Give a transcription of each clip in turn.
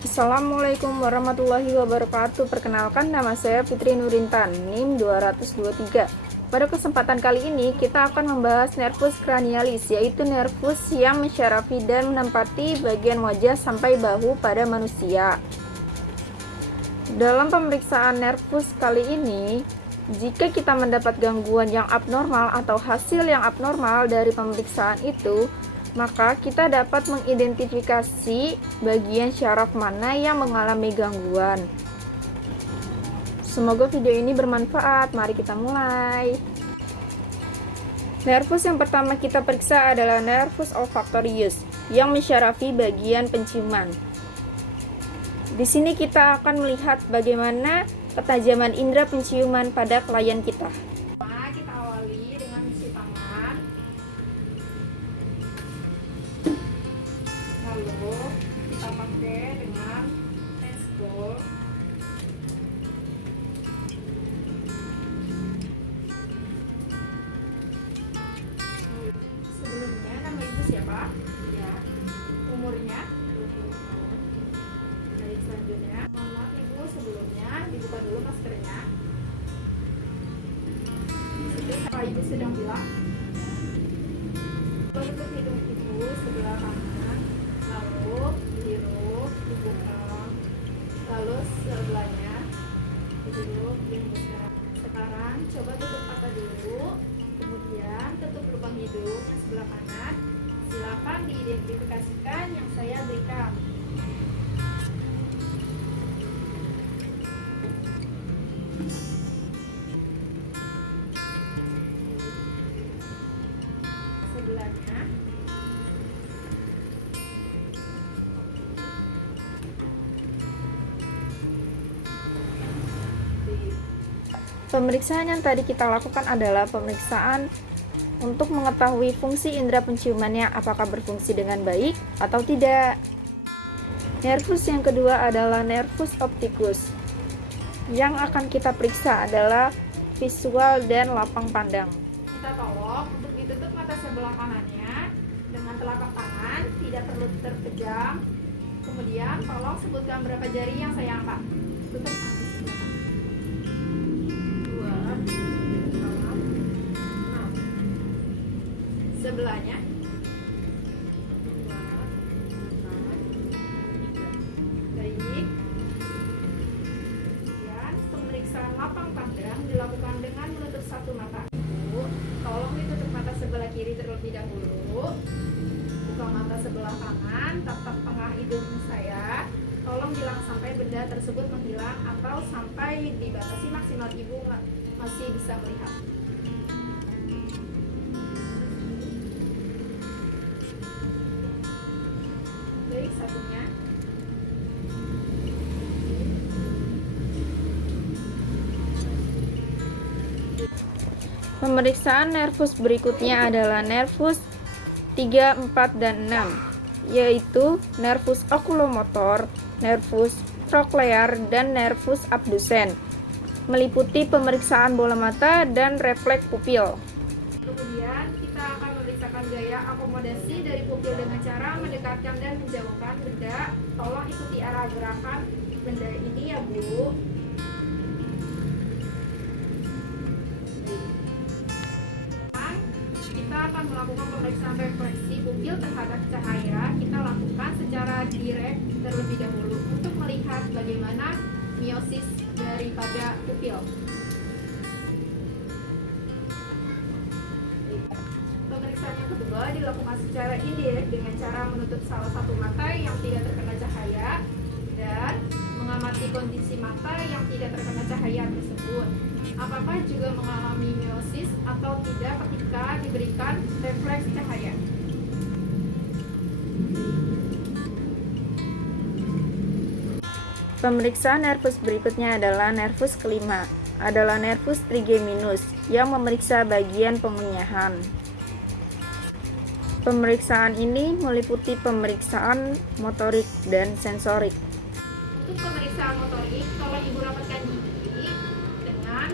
Assalamualaikum warahmatullahi wabarakatuh. Perkenalkan, nama saya Fitri Nurintan, NIM 223. Pada kesempatan kali ini kita akan membahas nervus cranialis, yaitu nervus yang mensyarafi dan menempati bagian wajah sampai bahu pada manusia. Dalam pemeriksaan nervus kali ini, jika kita mendapat gangguan yang abnormal atau hasil yang abnormal dari pemeriksaan itu, maka kita dapat mengidentifikasi bagian syaraf mana yang mengalami gangguan. Semoga video ini bermanfaat. Mari kita mulai. Nervus yang pertama kita periksa adalah nervus olfactorius yang mensyarafi bagian penciuman. Di sini kita akan melihat bagaimana ketajaman indera penciuman pada klien kita. Kita awali dengan cuci tangan. Lalu kita pakai dengan tensball. Sebelumnya nama ibu siapa? Ya. Umurnya 20 tahun. Baik, selanjutnya mohon maaf ibu, sebelumnya dibuka dulu maskernya. Apa ibu sedang bilang? Tutup hidung ibu sebelah kanan, lalu dihirup, dibuka, lalu sebelahnya dihirup, dibuka. Sekarang coba tutup mata dulu, kemudian tutup lubang hidung yang sebelah kanan. Silakan diidentifikasikan yang saya berikan. Sebelahnya pemeriksaan yang tadi kita lakukan adalah pemeriksaan untuk mengetahui fungsi indera penciumannya apakah berfungsi dengan baik atau tidak. Nervus yang kedua adalah nervus opticus. Yang akan kita periksa adalah visual dan lapang pandang. Kita tolong untuk ditutup mata sebelah kanannya dengan telapak tangan, tidak perlu terpejam. Kemudian tolong sebutkan berapa jari yang saya angkat. Tutup mata sebelah kanan. 2, 3, 4, 5. Sebelahnya. 2, 4, 3. Baik. Pemeriksaan lapang pandang dilakukan dengan menutup satu mata. Tolong ditutup mata sebelah kiri terlebih dahulu. Buka mata sebelah kanan, tatap tengah hidung saya. Tolong bilang sampai benda tersebut menghilang atau sampai dibatasi maksimal ibu masih bisa melihat. Baik, satunya. Pemeriksaan nervus berikutnya adalah nervus 3, 4, dan 6, yaitu nervus okulomotor, nervus troklear, dan nervus abdusen, meliputi pemeriksaan bola mata dan refleks pupil. Kemudian kita akan memeriksakan gaya akomodasi dari pupil dengan cara mendekatkan dan menjauhkan benda. Tolong ikuti arah gerakan benda ini ya Bu. Kita akan melakukan pemeriksaan refleksi pupil terhadap cahaya. Kita lakukan secara direct terlebih dahulu untuk melihat bagaimana meiosis daripada pupil. Pemeriksaan yang kedua dilakukan secara indirect dengan cara menutup salah satu mata yang tidak terkena cahaya dan mengamati kondisi mata yang tidak terkena cahaya tersebut. Apakah juga mengalami meiosis atau tidak ketika diberikan refleks cahaya. Pemeriksaan nervus berikutnya adalah nervus kelima, adalah nervus trigeminus yang memeriksa bagian pengunyahan. Pemeriksaan ini meliputi pemeriksaan motorik dan sensorik. Untuk pemeriksaan motorik, tolong ibu rapatkan gigi dengan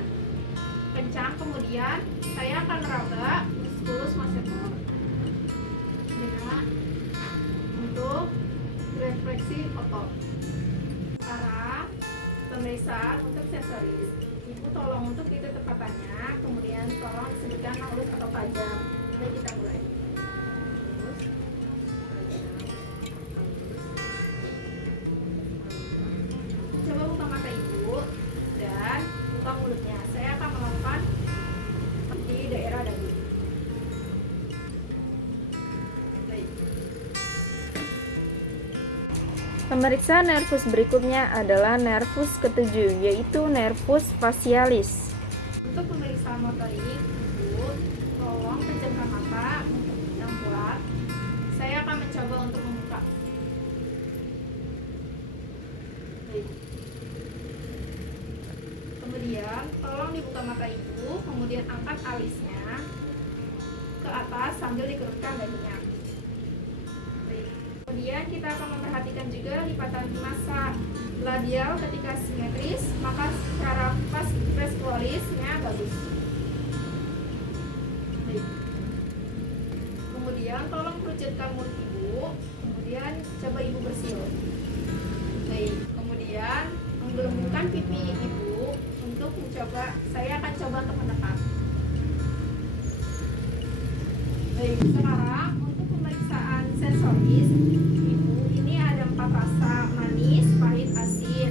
kencang, kemudian saya akan meraba muskulus masseter dengan untuk refleksi otot. Sekarang pemeriksaan untuk sensoris. Ibu tolong untuk titik tepatannya, kemudian tolong disebutkan halus atau tajam. Baik, kita mulai. Halus, tajam, halus. Coba buka mata ibu dan buka mulutnya. Saya akan melakukan di daerah dagu. Baik. Pemeriksaan nervus berikutnya adalah nervus ketujuh, yaitu nervus facialis. Untuk pemeriksaan motorik, ibu tolong pejamkan mata untuk yang kuat. Saya akan mencoba untuk membuka. Baik. Kemudian tolong dibuka mata ibu, kemudian angkat alisnya ke atas sambil dikerutkan dahinya. Baik. Kemudian kita akan memperhatikan juga lipatan massa labial ketika simetris, maka secara vascularisnya bagus. Baik. Kemudian tolong kerucutkan mulut ibu, kemudian coba ibu bersiul. Baik. Kemudian menggelembungkan pipi ibu untuk mencoba, saya akan coba untuk mendekat. Baik, sekarang untuk pemeriksaan sensoris, ibu ini ada 4 rasa: manis, pahit, asin.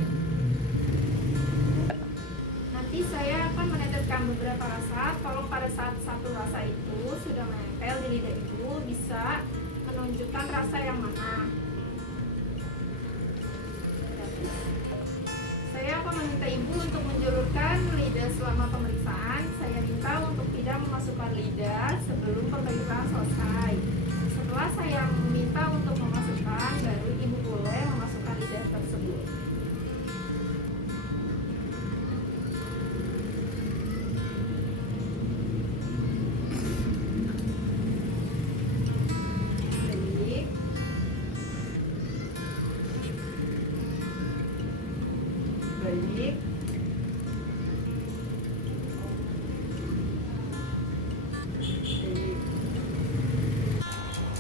Nanti saya akan meneteskan beberapa rasa. Tolong pada saat satu rasa itu sudah menempel di lidah ibu, bisa menunjukkan rasa yang mana. Saya akan meminta ibu untuk menjulurkan lidah selama pemeriksaan. Saya minta untuk tidak memasukkan lidah sebelum pemeriksaan selesai. Setelah saya meminta untuk memasukkan, baru ibu boleh memasukkan lidah tersebut. Baik. Baik.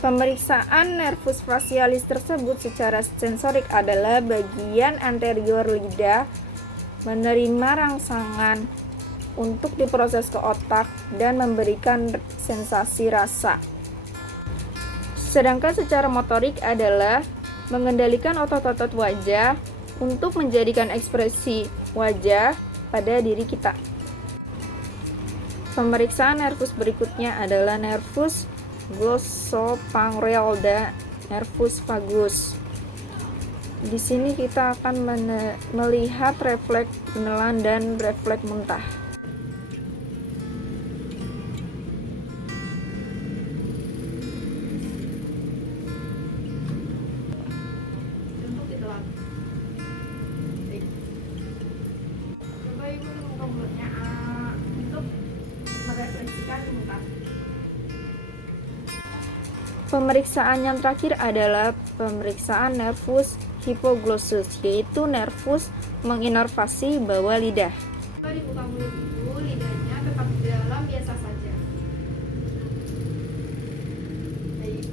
Pemeriksaan nervus facialis tersebut secara sensorik adalah bagian anterior lidah menerima rangsangan untuk diproses ke otak dan memberikan sensasi rasa. Sedangkan secara motorik adalah mengendalikan otot-otot wajah untuk menjadikan ekspresi wajah pada diri kita. Pemeriksaan nervus berikutnya adalah nervus glossopancreal dan nervus vagus. Di sini kita akan melihat refleks menelan dan refleks muntah. Untuk ditelan. Coba ibu membuka mulutnya untuk merefleksikan muntah. Pemeriksaan yang terakhir adalah pemeriksaan nervus hypoglossus, yaitu nervus menginervasi bawah lidah. Coba dibuka mulut ibu, lidahnya tetap di dalam biasa saja. Baik.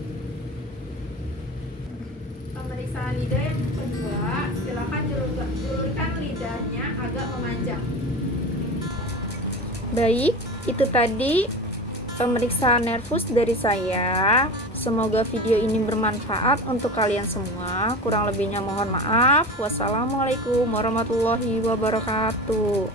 Pemeriksaan lidah yang kedua, silakan julurkan lidahnya agak memanjang. Baik, itu tadi pemeriksaan nervus dari saya. Semoga video ini bermanfaat untuk kalian semua. Kurang lebihnya mohon maaf. Wassalamualaikum warahmatullahi wabarakatuh.